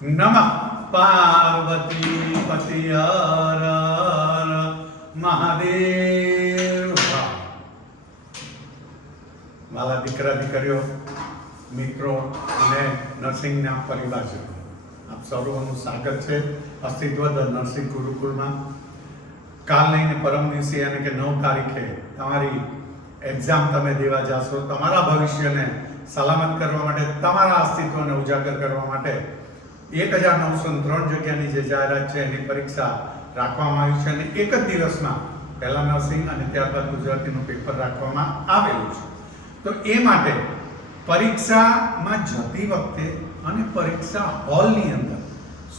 નમઃ પાર્વતી પતિ હર હર મહાદેવ. મારા દીકરા દીકરીઓ, મિત્રો અને નર્સિંગના પરિવારજનો, આપ સૌનું સ્વાગત છે અસ્તિત્વ નર્સિંગ ગુરુકુળમાં. કાલ લઈને પરમ દિવસે એટલે કે 9 તારીખે તમારી એક્ઝામ તમે દેવા જશો. તમારા ભવિષ્યને સલામત કરવા માટે, તમારા અસ્તિત્વને ઉજાગર કરવા માટે 1903 જગ્યાની જે જાહેરાત છે એની પરીક્ષા રાખવામાં આવી છે અને એક જ દિવસમાં પહેલા નર્સિંગ અને ત્યારબાદ ગુજરાતીનું પેપર રાખવામાં આવેલું છે. તો એ માટે પરીક્ષામાં જતી વખતે અને પરીક્ષા હોલની અંદર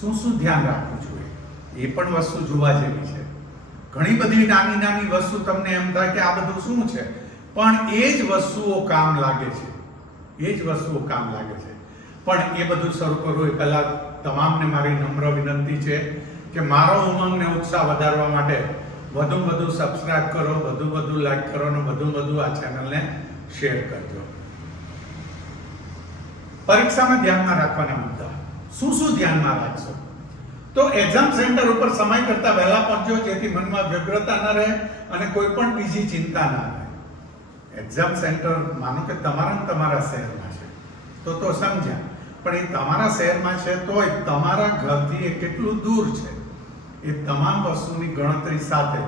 શું શું ધ્યાન રાખવું જોઈએ એ પણ વસ્તુ જોવા જેવી છે. ઘણી બધી નાની નાની વસ્તુ તમને એમ થાય કે આ બધું શું છે, પણ એ જ વસ્તુઓ કામ લાગે છે. એ જ વસ્તુઓ કામ લાગે છે. પણ એ બધું શરૂ કરવું એ પહેલા તમામને મારી નમ્ર વિનંતી છે કે મારો ઉમંગને ઉત્સાહ વધારવા માટે વધુ સબસ્ક્રાઇબ કરો, વધુ લાઈક કરો અને વધુ આ ચેનલને શેર કરજો. પરીક્ષામાં ધ્યાનમાં રાખવાના મુદ્દા શું ધ્યાનમાં રાખશો? તો એક્ઝામ સેન્ટર ઉપર સમય કરતા વહેલા પહોંચજો, જેથી મનમાં વ્યગ્રતા ન રહે અને કોઈ પણ બીજી ચિંતા ન રહે. એક્ઝામ સેન્ટર માનો કે તમારા શહેરમાં છે તો સમજ્યા, પણ એ તમારા શહેરમાં છે તોય તમારા ઘરથી એ કેટલું દૂર છે એ તમામ વસ્તુની ગણતરી સાથે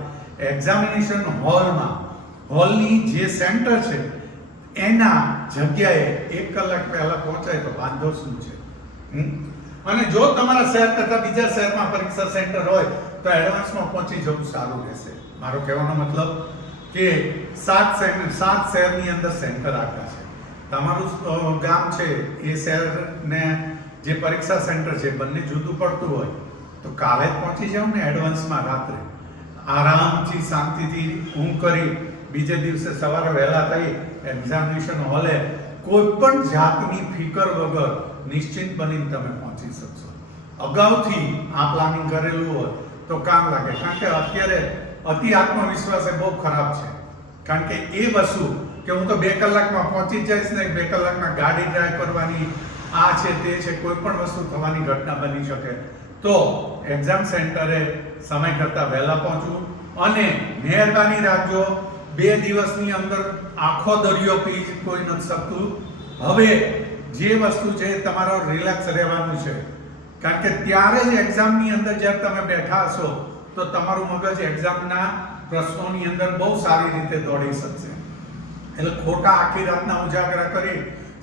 એક્ઝામિનેશન હોલની જે સેન્ટર છે એના જગ્યાએ 1 કલાક પહેલા પહોંચાય તો વાંધો શું છે? અને જો તમારા શહેર કરતા બીજા શહેરમાં પરીક્ષા સેન્ટર હોય તો એડવાન્સમાં પહોંચી જવું સારું રહેશે. મારો કહેવાનો મતલબ કે 7 શહેરની અંદર સેન્ટર આપ્યા છે. તમારું ગામ છે એ શહેરને જે પરીક્ષા સેન્ટર છે બંને જુદું પડતું હોય તો કાલે જ પહોંચી જાવ ને એડવાન્સમાં. રાત્રે આરામથી શાંતિથી ઊંઘ કરી બીજે દિવસે સવારે વહેલા થઈ એક્ઝામિનેશન હોલે કોઈ પણ જાતની ફિકર વગર નિશ્ચિંત બનીને તમે પહોંચી શકશો. અગાઉથી આ પ્લાનિંગ કરેલું હોય તો કામ લાગે, કારણ કે અત્યારે અતિ આત્મવિશ્વાસ એ બહુ ખરાબ છે. કારણ કે એ વસ્તુ કે હું તો 2 કલાકમાં પહોંચી જઈશ ને 2 કલાકમાં ગાડી ડ્રાઈવ કરવાની, આ છે તે છે, કોઈ પણ વસ્તુ થવાની ઘટના બની શકે. તો એક્ઝામ સેન્ટરે સમય કરતાં વહેલા પહોંચવું અને મહેરબાની રાખજો 2 દિવસની અંદર આખો દરિયો પી કોઈ નથી શકતું. હવે જે વસ્તુ છે તમારો રિલેક્સ રહેવાનું છે, કારણ કે ત્યારે જ એક્ઝામની અંદર જ્યારે તમે બેઠા હશો તો તમારું મગજ એક્ઝામના પ્રશ્નોની અંદર બહુ સારી રીતે દોડી શકશે. એટલે ખોટા આખી રાતના ઉજાગરા કરી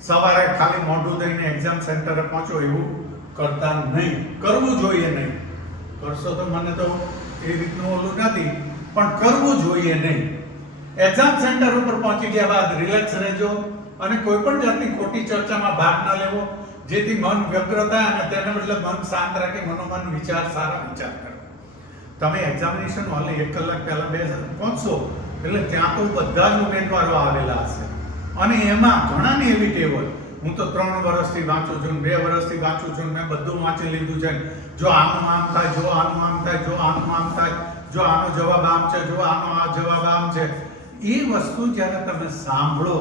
સવારે ખાલી મોઢું દઈને એક્ઝામ સેન્ટરે પહોંચો એવું કરતા નહીં. કરવું જોઈએ નહીં. કરશો તો મને તો એ રીતનું ઓલું નથી, પણ કરવું જોઈએ નહીં. એક્ઝામ સેન્ટર ઉપર પહોંચી ગયા બાદ રિલેક્સ રહેજો અને કોઈ પણ જાતની ખોટી ચર્ચામાં ભાગ ન લેવો, જેથી મન વ્યગ્ર થાય અને તેને બદલે મન શાંત રાખી મનોમન સારા વિચાર કરો. તમે એક્ઝામિનેશન હોલે 1 કલાક પહેલા પહોંચશો એટલે ત્યાં તો બધા જ ઉમેદવારો આવેલા હશે અને એમાં ઘણાને એવી ટેવ હોય, હું તો 3 વર્ષથી વાંચું છું, 2 વર્ષથી વાંચું છું, મેં બધું વાંચી લીધું છે, જો આનું આમ થાય, જો આનું આમ થાય, જો આનું આમ થાય, જો આનો જવાબ આમ છે, જો આનો આ જવાબ આમ છે. એ વસ્તુ જ્યારે તમે સાંભળો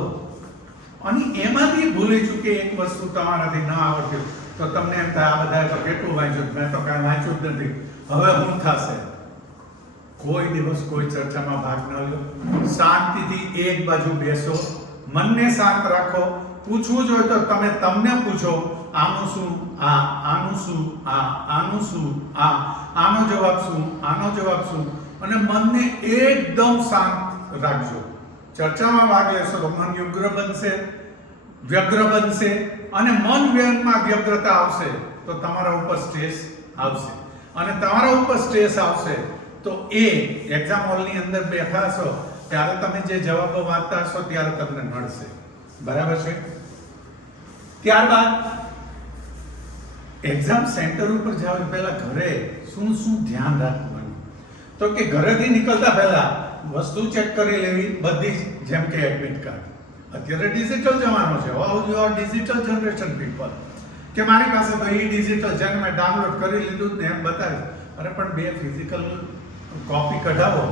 અને એમાંથી ભૂલી ચૂકે એક વસ્તુ તમારાથી ન આવડતી તો તમને એમ થાય આ બધાએ તો કેટલું વાંચ્યું, મેં તો કાંઈ વાંચ્યું જ નથી, હવે હું થશે. કોઈ દિવસ કોઈ ચર્ચામાં ભાગ ન લો. શાંતિથી એક બાજુ બેસો, મનને શાંત રાખો. પૂછવું જોઈએ તો તમે તમને પૂછો, આનું શું, આનું શું, આનું શું, આનો જવાબ શું, આનો જવાબ શું, અને મનને એકદમ શાંત રાખજો. ચર્ચામાં ભાગ લેશો તો મન વ્યગ્ર બનશે અને મન વ્યનમાં વ્યગ્રતા આવશે તો તમારા ઉપર સ્ટ્રેસ આવશે અને તમારા ઉપર સ્ટ્રેસ આવશે તો એ એક્ઝામ હોલની અંદર બેઠા હશો ત્યારે તમે જે જવાબો વાંચતા હશો ત્યારે તમને નડશે. બરાબર છે? ત્યારબાદ એક્ઝામ સેન્ટર ઉપર જાવ પહેલા ઘરે શું ધ્યાન રાખવાનું? તો કે ઘરેથી નીકળતા પહેલા વસ્તુ ચેક કરી લેવી બધી, જેમ કે એડમિટ કાર્ડ. અત્યારે ડિજિટલ જમાનો છે. How you are digital generation people, કે મારી પાસે તો એ ડિજિટલ જેને મેં ડાઉનલોડ કરી લીધું ને એમ બતાવ્યું. અરે પણ 2 ફિઝિકલ કોપી કઢાવો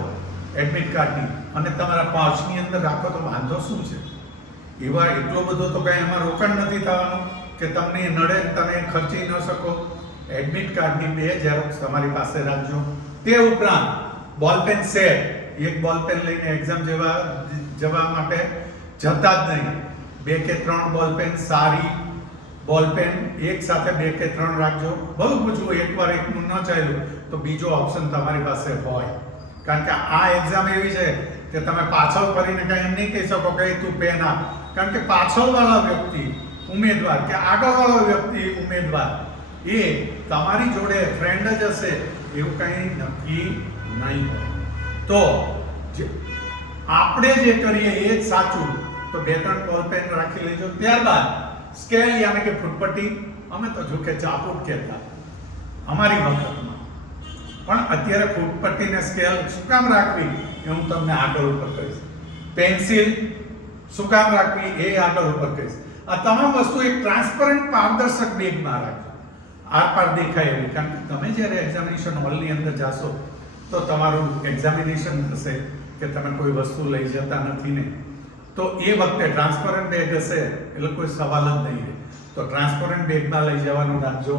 એડમિટ કાર્ડની અને તમારા પાઉચની અંદર રાખો તો વાંધો શું છે? એટલો બધો તો કઈ એમાં રોકાણ નથી થવાનું કે તમને નડે, તમે ખર્ચી ન શકો. એડમિટ કાર્ડની 2 ઝેરોક્સ તમારી પાસે રાખજો. તે ઉપરાંત બોલપેન સેટ, એક બોલપેન લઈને એક્ઝામ જવા માટે જતા જ નહીં. 2 કે 3 બોલપેન, સારી બોલપેન એક સાથે 2 કે 3 રાખજો. બહુ પૂછવું, એકવાર એકનું ન ચાલ્યું તો બીજો ઓપ્શન તમારી પાસે હોય. કારણ કે આ એક્ઝામ એવી છે કે તમે પાછળ ફરીને કઈ એમ નહીં કહી શકો કે તું પેન આપ. કારણ કે પાછળવાળા વ્યક્તિ ઉમેદવાર કે આગળવાળો વ્યક્તિ ઉમેદવાર એ તમારી જોડે ફ્રેન્ડ જ હશે એવું કંઈ નક્કી નહીં હોય. તો આપણે જે કરીએ એ જ સાચું. તો 2-3 બોલપેન રાખી લેજો. ત્યારબાદ સ્કેલ યાની કે ફૂટપટ્ટી, અમે તો જો કે ચાપુટ કહેતા અમારી વખતમાં, પણ અત્યારે ફૂટપટ્ટી ને સ્કેલ શું કામ રાખવી એ હું તમને આગળ ઉપર કહીશ. પેન્સિલ શું કામ રાખવી એ આગળ ઉપર કહીશ. આ તમામ વસ્તુ એક ટ્રાન્સપરન્ટ પારદર્શક બેગમાં રાખજો, આરપાર દેખાય એવી. કારણ કે તમે જ્યારે એક્ઝામિનેશન હોલની અંદર જાશો તો તમારું એક્ઝામિનેશન થશે કે તમે કોઈ વસ્તુ લઈ જતા નથી ને, તો એ વખતે ટ્રાન્સપરન્ટ બેગ હશે એટલે કોઈ સવાલ જ નહીં રહે. તો ટ્રાન્સપરન્ટ બેગમાં લઈ જવાનું રાખજો.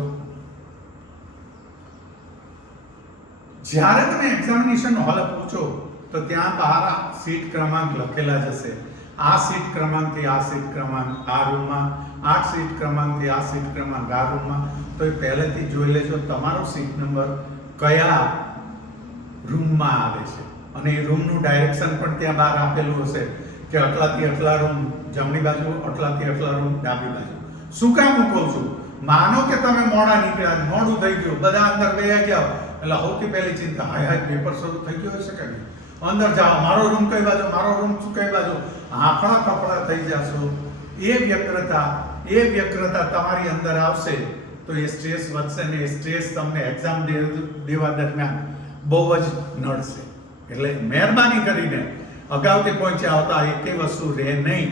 જ્યારે તમે એક્ઝામિનેશન હોલ પહોંચો તો ત્યાં બહાર સીટ ક્રમાંક લખેલા જ હશે. આ સીટ ક્રમાંકથી આ સીટ ક્રમાંક આ રૂમમાં, આ સીટ ક્રમાંકથી આ સીટ ક્રમાંક આ રૂમમાં. તો એ પહેલેથી જોઈ લેજો તમારો સીટ નંબર કયા રૂમમાં આવે છે, અને એ રૂમનું ડાયરેક્શન પણ ત્યાં બહાર આપેલું હશે કે આટલાથી આટલા રૂમ જમણી બાજુ, આટલાથી આટલા રૂમ ડાબી બાજુ. શું કામ હું કહું છું? માનો કે તમે મોડા નીકળ્યા, મોડું થઈ ગયું, બધા અંદર ગયા ગયા, એટલે સૌથી પહેલી ચિંતા હાય પેપર શરૂ થઈ ગયો હશે કે નહીં, અંદર જાઓ, મારો રૂમ કઈ બાજુ, મારો રૂમ કઈ બાજુ, હાફળા ફફળા થઈ જશો. એ વ્યગ્રતા તમારી અંદર આવશે તો એ સ્ટ્રેસ વધશે ને એ સ્ટ્રેસ તમને એક્ઝામ દેવા દરમિયાન બહુ જ નડશે. એટલે મહેરબાની કરીને અગાઉથી પહોંચ્યા આવતા એકે વસ્તુ રહે નહીં,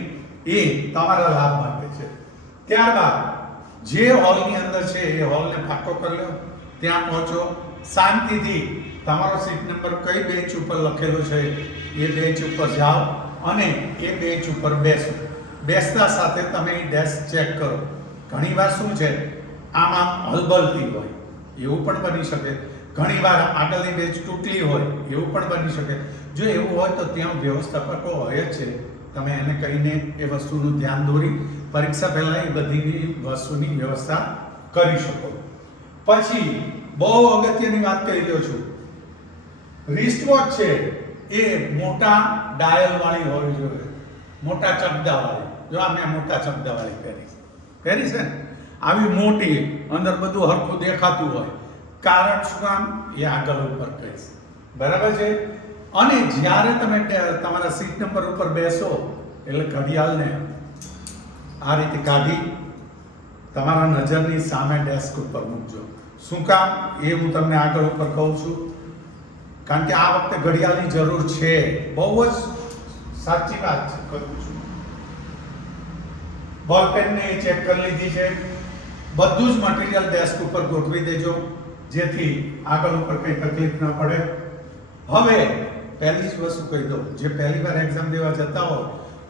એ તમારા લાભ માટે છે. ત્યારબાદ જે હોલની અંદર છે એ હોલને પાકો કરી લો, ત્યાં પહોંચો, શાંતિથી તમારો સીટ નંબર કઈ બેન્ચ ઉપર લખેલો છે એ બેન્ચ ઉપર જાઓ અને એ બેન્ચ ઉપર બેસો. બેસતા સાથે તમે ડેસ્ક ચેક કરો. ઘણીવાર શું છે, આમાં હલબલતી હોય એવું પણ બની શકે, ઘણીવાર આગળની બેન્ચ તૂટલી હોય એવું પણ બની શકે. જો એવું હોય તો ત્યાં વ્યવસ્થાપકો હોય જ છે, તમે એને કહીને એ વસ્તુનું ધ્યાન દોરી પરીક્ષા પહેલા એ બધી વસ્તુની વ્યવસ્થા કરી શકો. પછી બહુ અગત્યની વાત કહી રહ્યો છું, રિસ્ટ વોચ છે એ મોટા ડાયલ વાળી હોવી જોઈએ, મોટા ચપડા વાળી. જો આ મેં મોટા ચપડા વાળી પહેરી છે ને, આવી મોટી, અંદર બધું હરખું દેખાતું હોય. કારણ શું કામ એ આગળ ઉપર કહીશ, બરાબર છે. અને જ્યારે તમે તમારા સીટ નંબર ઉપર બેસો એટલે ઘડિયાળને આ રીતે કાઢી તમારા નજરની સામે ડેસ્ક ઉપર મૂકજો. શું કામ એ હું તમને આગળ ઉપર કહું છું, કારણ કે આ વખતે ઘડિયાળની જરૂર છે. બહુ જ સાચી વાત છે, કહું છું. બોલપેનને ચેક કરી લીધી છે, બધું જ મટીરિયલ ડેસ્ક ઉપર ગોઠવી દેજો જેથી આગળ ઉપર કઈ તકલીફ ન પડે. હવે પહેલી જ વસ્તુ કહી દઉં, જે પહેલી વાર એક્ઝામ દેવા જતા હો,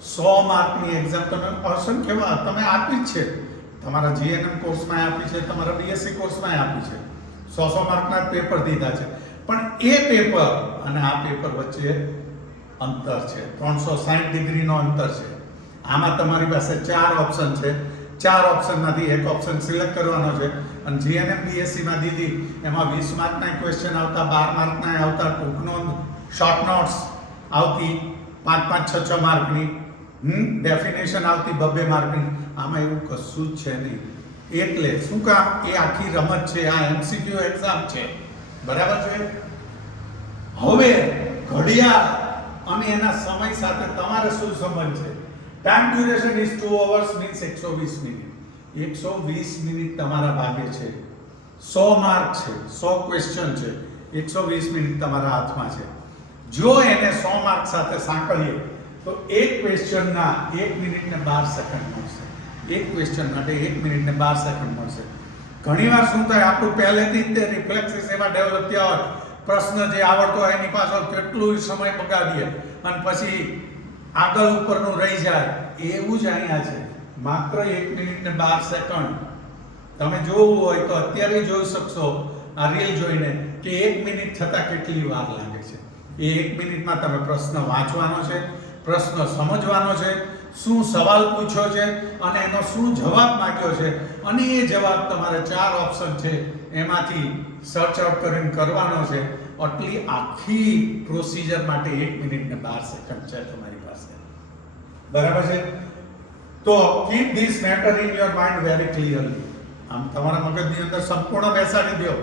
100 માર્કની એક્ઝામ તમે અસંખ્ય તમે આપી જ છે, તમારા જીએનએમ કોર્સમાં આપી છે, તમારા બીએસસી કોર્સમાં આપી છે, 100 માર્કના પેપર દીધા છે. પણ એ પેપર અને આ પેપર વચ્ચે અંતર છે, 360 ડિગ્રીનો અંતર છે. આમાં તમારી પાસે 4 ઓપ્શન છે, 4 ઓપ્શનમાંથી એક ઓપ્શન સિલેક્ટ કરવાનો છે. અને જીએનએમ બીએસસીમાં દીધી એમાં 20 માર્કના ક્વેશ્ચન આવતા, 12 માર્કના આવતા, ટૂંક નોંધ, શોર્ટ નોટ્સ આવતી 5-5, 6-6 માર્કની, ડેફિનેશન આવતી 2-2 માર્કની. આમાં એવું કશું જ છે નહીં. એટલે શું કામ, એ આખી રમત છે, આ એમસીક્યુ એક્ઝામ છે, બરાબર છે. હવે ઘડિયાળ અને એના સમય સાથે તમારે શું સંબંધ છે? Time duration is 2 hours means 120 minute. 120 minute તમારા ભાગે છે, 100 માર્ક છે, 100 ક્વેશ્ચન છે, 120 મિનિટ તમારા હાથમાં છે. જો એને 100 માર્ક સાથે સાંકળીએ તો એક ક્વેશ્ચનના 1 મિનિટ ને 12 સેકન્ડ મળશે. એક ક્વેશ્ચન માટે 1 મિનિટ ને 12 સેકન્ડ મળશે. ઘણીવાર શું થાય, આપણું પહેલેથી જ તે રિફ્લેક્સિસ એવા ડેવલપ થયા હોય, પ્રશ્ન જે આવડતો હોય એની પાછળ કેટલું સમય બગાડીએ અને પછી આગળ ઉપરનું રહી જાય. એવું જ અહીંયા છે, માત્ર 1 મિનિટ ને 12 સેકન્ડ. તમે જોવું હોય તો અત્યારે જોઈ શકશો આ રીલ જોઈને કે 1 મિનિટ થતાં કેટલી વાર લાગે છે. એ 1 મિનિટમાં તમે પ્રશ્ન વાંચવાનો છે, પ્રશ્ન સમજવાનો છે, શું સવાલ પૂછ્યો છે અને એનો શું જવાબ માંગ્યો છે, અને એ જવાબ તમારે 4 ઓપ્શન છે એમાંથી સર્ચ આઉટ કરીને કરવાનો છે. આટલી આખી પ્રોસિજર માટે 1 મિનિટ ને 12 સેકન્ડ છે તમારી પાસે. બરાબર છે? તો keep this matter in your mind very clearly. આમ તમારા મગજની અંદર સંપૂર્ણ બેસાડી દો.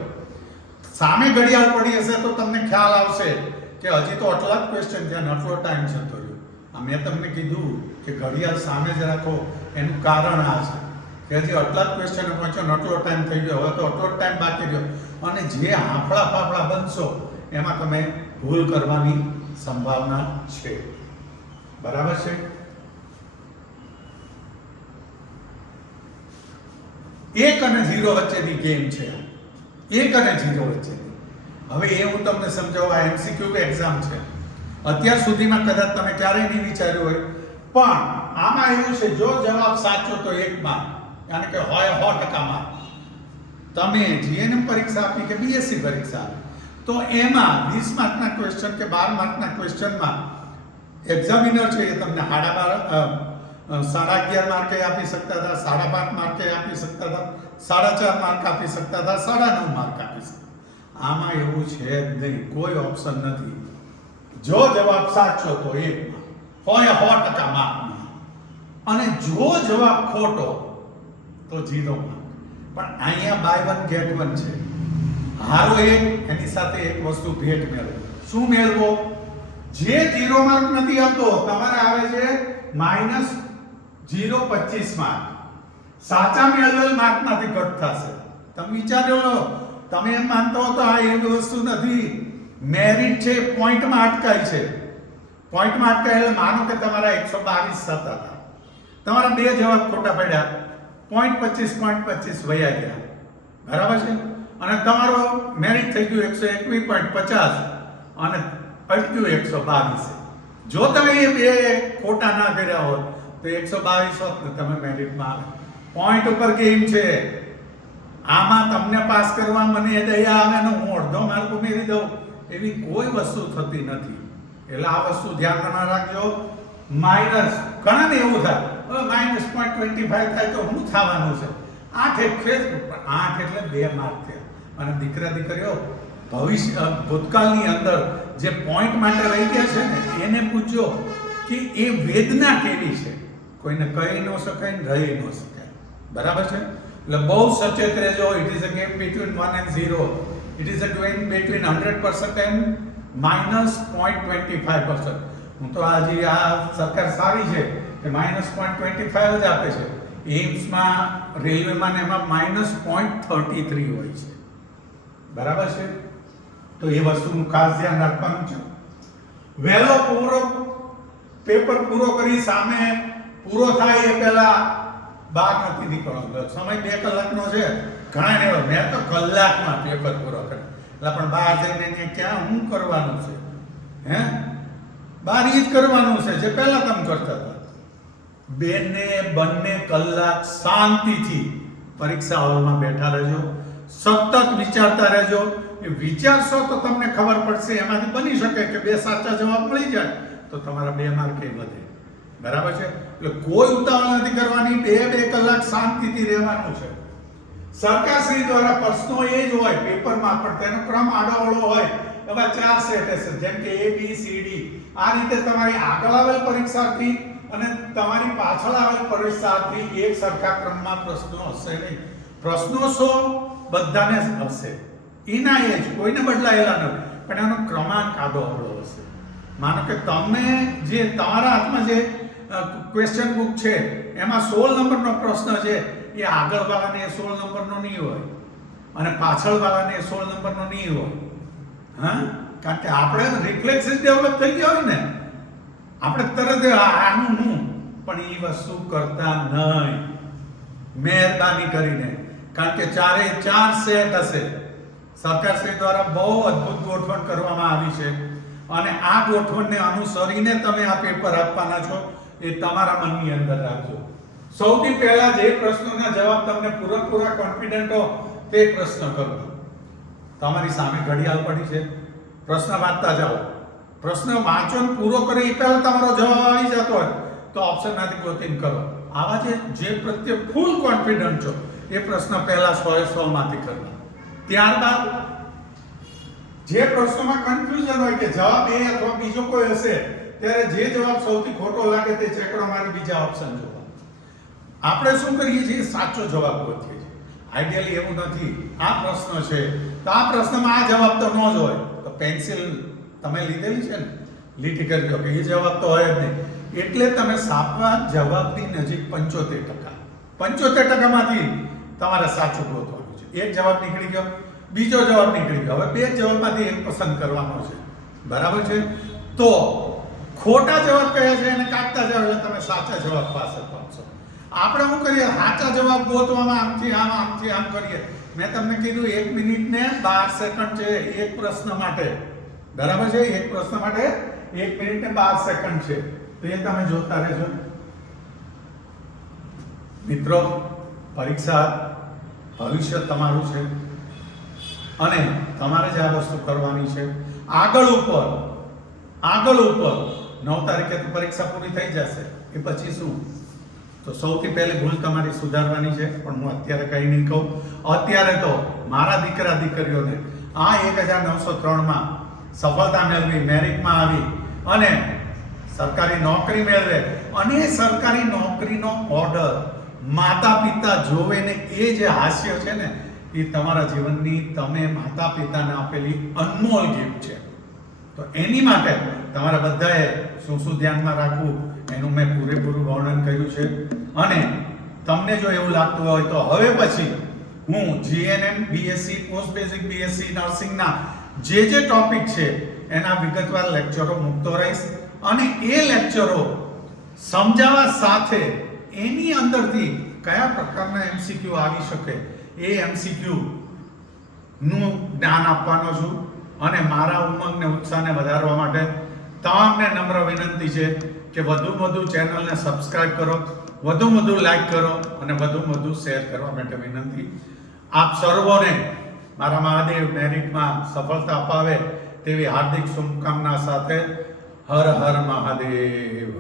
સામે ઘડિયાળ પડી હશે તો તમને ખ્યાલ આવશે કે હજી તો આટલા જ ક્વેશ્ચન છે અને આટલો ટાઈમ જતો રહ્યો. મેં તમને કીધું કે ઘડિયાળ સામે જ રાખો, એનું કારણ આ છે કે હજી આટલા જ ક્વેશ્ચન પહોંચ્યો, આટલો ટાઈમ થઈ ગયો, હવે તો આટલો જ ટાઈમ બાકી રહ્યો, અને જે હાંફળા ફાફડા બનશો એમાં તમે ભૂલ કરવાની સંભાવના છે. બરાબર છે? 1 અને 0 વચ્ચેની ગેમ છે. 1 અને 0 વચ્ચેની. હવે એ હું તમને સમજાવવા, MCQ એક્ઝામ છે. અત્યાર સુધીમાં કદાચ તમે ક્યારેય નહીં વિચાર્યું હોય, પણ આમાં એવું છે જો જવાબ સાચો તો 1 માર્ક, યાની કે હોય 100% માર્ક. તમે જીએનએમ પરીક્ષા આપી કે બીએસસી પરીક્ષા આપી તો એમાં 20 માર્કના ક્વેશ્ચન કે 12 માર્કના ક્વેશ્ચનમાં એક્ઝામિનર છે એ તમને 11.5 માર્કે આપી શકતા હતા, 5.5 માર્કે આપી શકતા હતા, 4.5 માર્ક આપી શકતા હતા, 9.5 માર્ક આપી શકતા. આમાં એવું છે જ નહીં, કોઈ ઓપ્શન નથી. જો જવાબ સાચો તો 1 હોય 100% માર્ક, અને જો જવાબ ખોટો તો 0 માર્ક. પણ અહીંયા બાય 1 ગેટ 1 છે. હારો 1 એની સાથે એક વસ્તુ ભેટ મેળવો. શું મેળવો? જે 0 માર્ક નથી આવતો તમારે આવે છે -0.25 માર્ક. સાચા મેળવેલ માર્કમાંથી કટ થશે. તમે વિચારો લો, તમે એમ માનતો હો તો આ એવી વસ્તુ નથી. મેરિટ છે પોઈન્ટમાં અટકાય છે. પોઈન્ટમાં અટકાય એટલે માનો કે તમારા 122 થતા હતા, તમારા 2 જવાબ ખોટા પડ્યા, 0.25 વયા ગયા. બરાબર છે? અને તમારો મેરિટ થઈ ગયું 121.50 અને અટક્યું 122. જો તમે એ 2 ખોટા ના કર્યા હોત તો 122 હોત ને તમે મેરિટમાં આવે. પોઈન્ટ ઉપર ગેમ છે. આમાં તમને પાસ કરવા મને દયા આવે ને હું અડધો માર્ક ઉમેરી દઉં એવી કોઈ વસ્તુ થતી નથી. એટલે આ વસ્તુ ધ્યાનમાં રાખજો. માઇનસ ઘણાને એવું થાય, -0.25 થાય તો શું થવાનું છે? 8 એટલે 2 માર્ક થયા. અને દીકરા દીકરીઓ ભૂતકાળની અંદર જે પોઈન્ટ માટે રહી ગયા છે ને એને પૂછજો કે એ વેદના કેવી છે. કોઈને કહી ન શકાય ને રહી ન શકાય. બરાબર છે? એટલે બહુ સચેત રહેજો. It is a game between 1 and 0. It is a game between 100% and -0.25%. હું તો આજે આ સરકાર સારી છે કે -0.25 જ આપે છે. એમ્સમાં, રેલવેમાં ને એમાં -0.33 હોય છે. બરાબર છે? તો એ વસ્તુનું ખાસ ધ્યાન રાખવાનું છે. વહેલો પેપર પૂરો કરી સામે પૂરો થાય એ પહેલા બહાર નથી નીકળવાનો. સમય 2 કલાકનો છે. ઘણા ને મેં તો કલાકમાં પેપર પૂરો કર્યો. એટલે પણ બહાર જઈને ક્યાં શું કરવાનું છે? હે, બહાર ઈ જ કરવાનું છે જે પહેલા તમે કરતા હતા. બંને કલાક શાંતિથી પરીક્ષા હોલમાં બેઠા રહેજો. સતત વિચારતા રહેજો. એ વિચારશો તો તમને ખબર પડશે. એમાંથી બની શકે કે 2 સાચા જવાબ મળી જાય તો તમારા 2 માર્કે વધે. બરાબર છે? એટલે કોઈ ઉતાવળ નથી કરવાની. 2 કલાક શાંતિથી રહેવાનું છે. સરકારશ્રી દ્વારા પ્રશ્નો એ જ હોય પેપરમાં, પણ તેનો ક્રમ આડાઅવળો હોય. એવા 4 સેટ હશે, જેમ કે A, B, C, D. આ રીતે તમારી આગળ આવેલ પરીક્ષાર્થી અને તમારી પાછળ આવેલ પરીક્ષાર્થી એક સરખા ક્રમમાં પ્રશ્નો હશે નહીં. પ્રશ્નો બધાને હશે. એના એ જ કોઈને બદલાયેલા નથી, પણ એનો ક્રમાંક આડોઅવળો હશે. માનો કે તમને જે તમારા હાથમાં જે ક્વેશ્ચન બુક છે એમાં 16 નંબરનો પ્રશ્ન છે, એ આગળ વાળાને 16 નંબરનો નહીં હોય અને પાછળ વાળાને 16 નંબરનો નહીં હોય. હા, કારણ કે આપણે રિફ્લેક્સિસ ડેવલપ થઈ ગયા હોય ને, આપણે તરત આનું હું, પણ એ વસ્તુ કરતા નહીં. મહેરબાની કરીને, કારણ કે 4 સેટ હશે. સરકારશ્રી દ્વારા બહુ અદ્ભુત ગોઠવણ કરવામાં આવી છે અને આ ગોઠવણને અનુસરીને તમે આ પેપર આપવાના છો. એ તમારા મનની અંદર રાખજો. સૌથી પહેલા જે પ્રશ્નોના જવાબ તમને પૂરેપૂરા કોન્ફિડન્ટ હો તે પ્રશ્ન કરો. તમારી સામે ઘડિયાળ પડી છે, પ્રશ્ન વાંચતા જાઓ. પ્રશ્ન વાંચો ને પૂરો કરે એ પહેલા તમારો જવાબ આવી જતો હોય તો ઓપ્શનમાંથી ગોતીને કરો. આવા જે પ્રત્યે ફૂલ કોન્ફિડન્ટ છો એ પ્રશ્ન પહેલા 100 માંથી કરવા. ત્યારબાદ જે પ્રશ્નોમાં કન્ફ્યુઝન હોય કે જવાબ એ અથવા બીજો કોઈ હશે ત્યારે જે જવાબ સૌથી ખોટો લાગે તે ચેકડો મારી બીજા ઓપ્શન જોવા. આપણે શું કરીએ છીએ? સાચો જવાબ ગોતીએ છીએ. આઈડિયલી એવું નથી. આ પ્રશ્ન છે તો આ પ્રશ્નમાં આ જવાબ તો ન જ હોય તો પેન્સિલ તમે લીધેલી છે ને, લીટી કરી દો કે એ જવાબ તો હોય જ નહીં. એટલે તમે સાચા જવાબની નજીક 75%. 75% માંથી તમારે સાચું ગોતવાનું છે. એક જવાબ નીકળી ગયો, બીજો જવાબ નીકળી ગયો. હવે બે જવાબમાંથી એક પસંદ કરવાનો છે. બરાબર છે? તો ખોટા જવાબ કયા છે અને કાઢતા જાવ એટલે તમે સાચા જવાબ પાસે પહોંચો. આપણે શું કરીએ? સાચા જવાબ ગોતવામાં આમથી આમ કરીએ. મેં તમને કીધું 1 મિનિટ ને 12 સેકન્ડ છે એક પ્રશ્ન માટે. બરાબર છે? એક પ્રશ્ન માટે 1 મિનિટ ને 12 સેકન્ડ છે. તો એ તમે જોતા રહેજો. મિત્રો, પરીક્ષા ભવિષ્ય તમારું છે અને તમારે જ આ વસ્તુ કરવાની છે. આગળ ઉપર 9 તારીખે તો પરીક્ષા પૂરી થઈ જશે. એ પછી શું? તો સૌથી પહેલી ભૂલ તમારી સુધારવાની છે, પણ હું અત્યારે કંઈ નહીં કહું. અત્યારે તો મારા દીકરા દીકરીઓને આ 1903 માં સફળતા મેળવી, મેરિટમાં આવી અને સરકારી નોકરી મેળવે અને સરકારી નોકરીનો ઓર્ડર માતા પિતા જોવે ને એ જે હાસ્ય છે ને એ તમારા જીવનની તમે માતા પિતાને આપેલી અનમોલ ગિફ્ટ છે. તો એની માટે તમારા બધાએ શું ધ્યાનમાં રાખવું એનું મેં પૂરેપૂરું વર્ણન કર્યું છે. અને તમને જો એવું લાગતું હોય તો હવે પછી હું GNM BSc post basic BSc નર્સિંગના જે ટોપિક છે એના વિગતવાર લેક્ચરો મૂકતો રહીશ અને એ લેક્ચરો સમજાવવા સાથે એની અંદરથી કયા પ્રકારના એમસીક્યુ આવી શકે એ એમસીક્યુ નું જ્ઞાન આપવાનો છું. અને મારા ઉમંગને ઉત્સાહને વધારવા માટે તમામને નમ્ર વિનંતી છે કે વધુ ચેનલને સબસ્ક્રાઇબ કરો, વધુ લાઈક કરો અને વધુ શેર કરવા માટે વિનંતી. આપ સર્વોને મારા મહાદેવ મેરિટમાં સફળતા અપાવે તેવી હાર્દિક શુભકામના સાથે હર હર મહાદેવ.